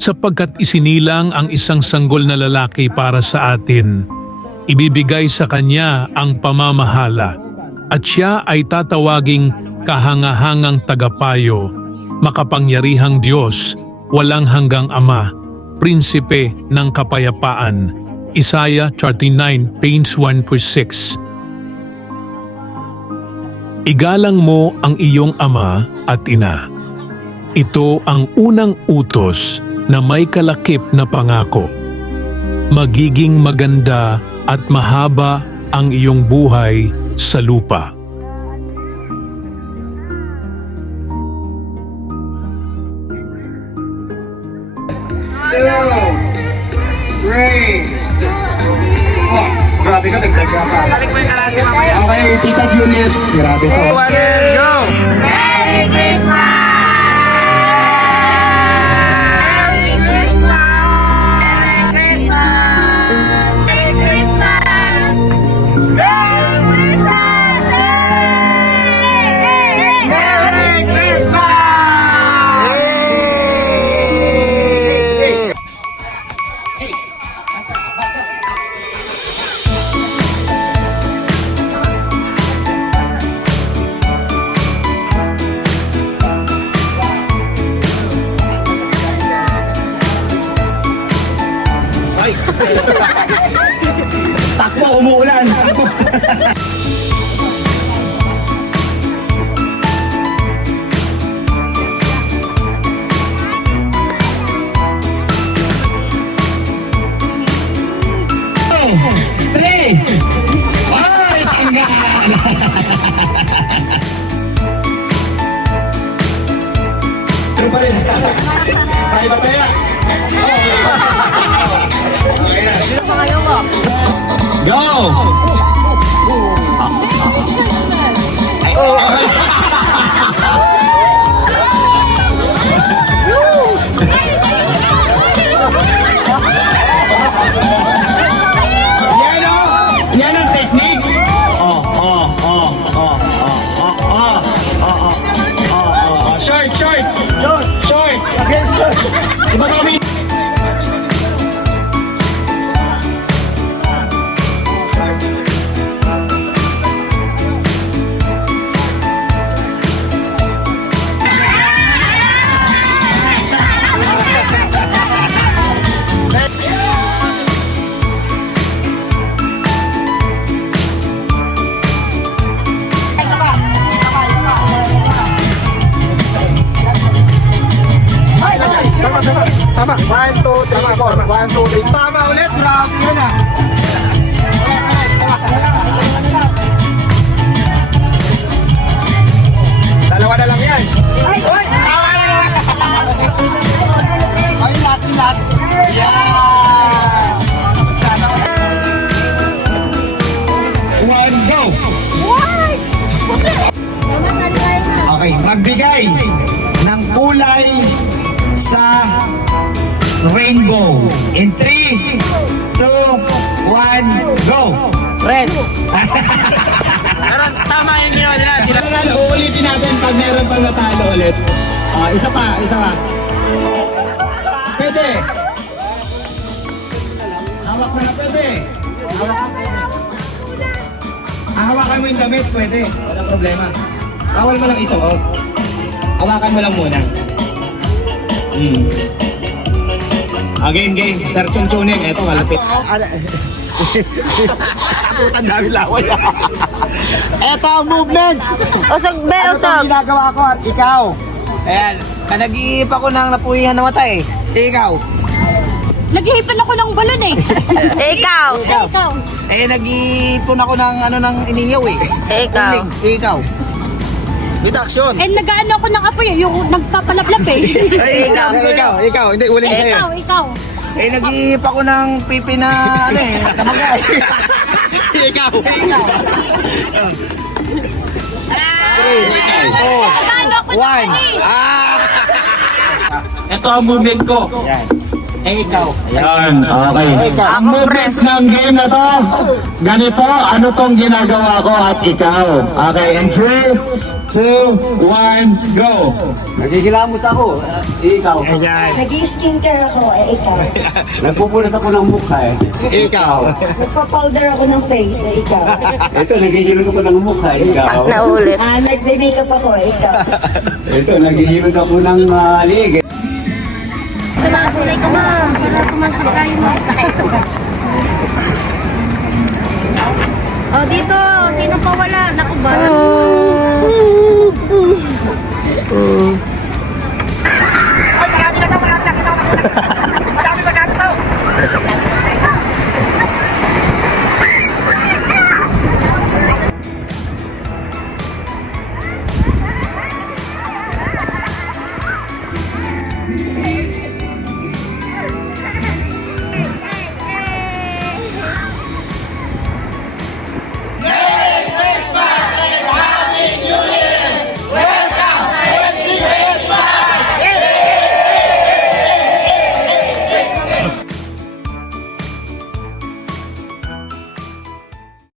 Sapagkat isinilang ang isang sanggol na lalaki para sa atin, ibibigay sa kanya ang pamamahala, at siya ay tatawaging kahangahangang tagapayo, makapangyarihang Diyos, walang hanggang Ama, Prinsipe ng Kapayapaan. Isaiah 39, page 1-6. Igalang mo ang iyong ama at ina. Ito ang unang utos na may kalakip na pangako. Magiging maganda at mahaba ang iyong buhay sa lupa. Grabe ka, dagdag ka pa. Okay, Tita Juliet. Grabe ka. One and go! Merry Christmas! Merry Christmas! Merry Christmas! Merry Christmas! Merry Christmas! Merry Christmas! Takbo, umuulan. Three. Ay, tingga. Pero pa rin. Kaya ba kaya? Go! Yan ang technique. Short. Iba kami. Tama. 1, 2, 3, 4. 1, 2, 3. Tama ulit. Grabe yun ah. Dalawa na lang yan. Ay! Tama na lang. Ay, lahat. Yeah! 1, go! Okay, magbigay ng kulay sa rainbow. In 3, 2, 1, go! Red! Pero tama yung ginawa nila. Uulitin natin pag meron pang natalo ulit. Isa pa. Pwede. Hawak mo na, pwede. Hawakan mo yung damit, pwede. Walang problema. Bawal mo lang isuot. Hawakan mo lang muna. Game. Sir Chunchunin. Eto, malapit. Ang dami laway. Eto ang movement. Usog, be, Ano usog. bang ginagawa ko at ikaw? Ayan, nag-iip ako ng napuwihan na mata eh. Ikaw. Naghihipan ako ng balon eh. Ikaw. Nag-iipon ako ng iniyaw eh. Ikaw. Tuling. Ikaw. With action. And nag-ano ako ng apoy, yung nagpapalaplap eh. Ikaw. Hindi, uling sa'yo. Ikaw. Nag-iip ako ng pipi na kamagay. Ikaw. 3, 2, 1. Ito ang movement ko. Yan. ikaw. Yan, okay. Ang movement ng game na to, ganito, ano tong ginagawa ko at ikaw. Okay, and 3, 2, 1, go! Nagigilamos ako. Ikaw. Nag-skincare ako, ikaw. Nagpupunas ako ng mukha eh. Ikaw. Nagpa-powder ako ng face, ikaw. Ito, nagigilot ako ng mukha. Ikaw. Nagbe-makeup ako, ikaw. Ito, nagigilot ako ng ligay. Kulay ka na. Para kumantok kayo mo. Sakit. Oh, dito. Sino pa wala? Naku ba?